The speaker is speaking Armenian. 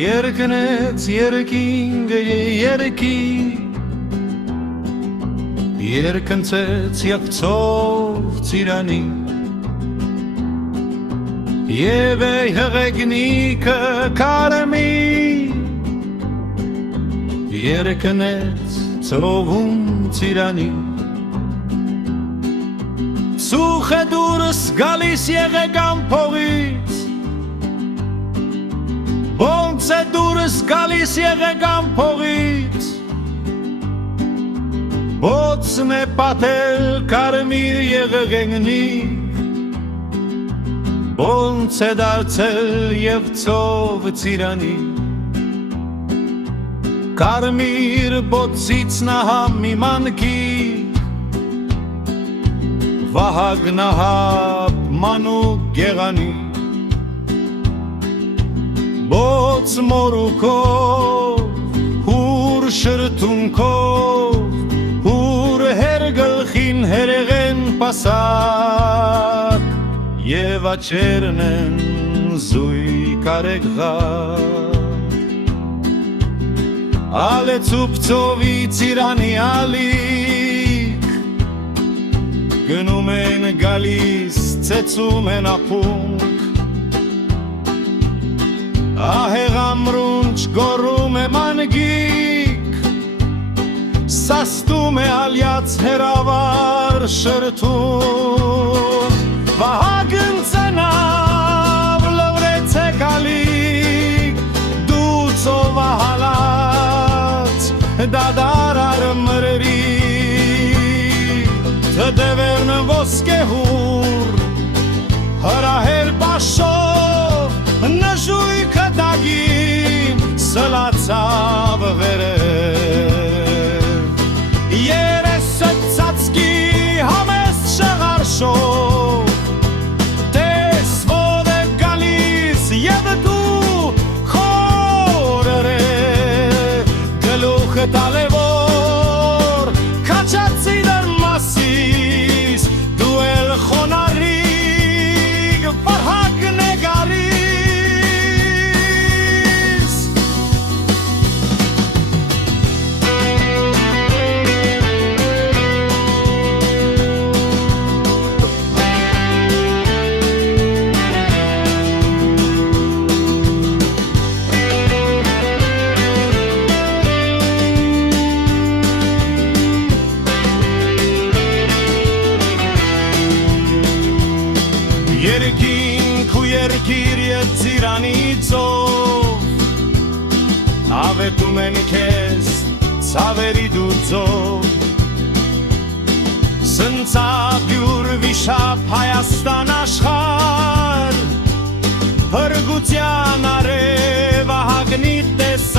Երկնեց երկինգը երկի Երկնցեց եղծով ծիրանի Եվ է հղեգնիկը կարմի Երկնեց ծովում ծիրանի Սուխ է դուրս գալիս եղեգան փողից Ոնց է դուրս գալիս եղեգան փողից Բոցն է պատել կարմիր եղեգնիկ Ոնց է դարձել և ծով ծիրանի Կարմիր բոցից նահամ մի մանկիկ Վահագ նահապ մանուկ գեղանի Բոց մորուքով, հուր շրթունքով, հուր հերգլխին հերեղեն պասակ Եվ աչերն են զույգ արեգղակ Ալեցուպ ծովի ծիրանի ալիք Գնում են գալիս, ծեցում են ապունք Ահեղ ամրունչ գորում է մանգիկ Սաստում է ալյաց հերավար շրթում Վահագն ծնավ լվրեց է կալիկ Դու ծովա հալած դադարար մրրի Թդևերն ոսկեհուր հրահեր բաշով Նժույքը դագին սլացավ վերև Երեսը ծածկի համեստ շղարշով Տես որ է գալիս և դու խորր է Գլուխը տալևոր կաչացի դր մասիս Դու էլ խոնարիգ վարհագ նեգարի Երկինք ու երկիր ետ ծիրանի ծով Ավետում են քեզ ծավերի դու ծով Սնծաբյուր վիշապ Հայաստան աշխար Հրգության արև ահագնի տես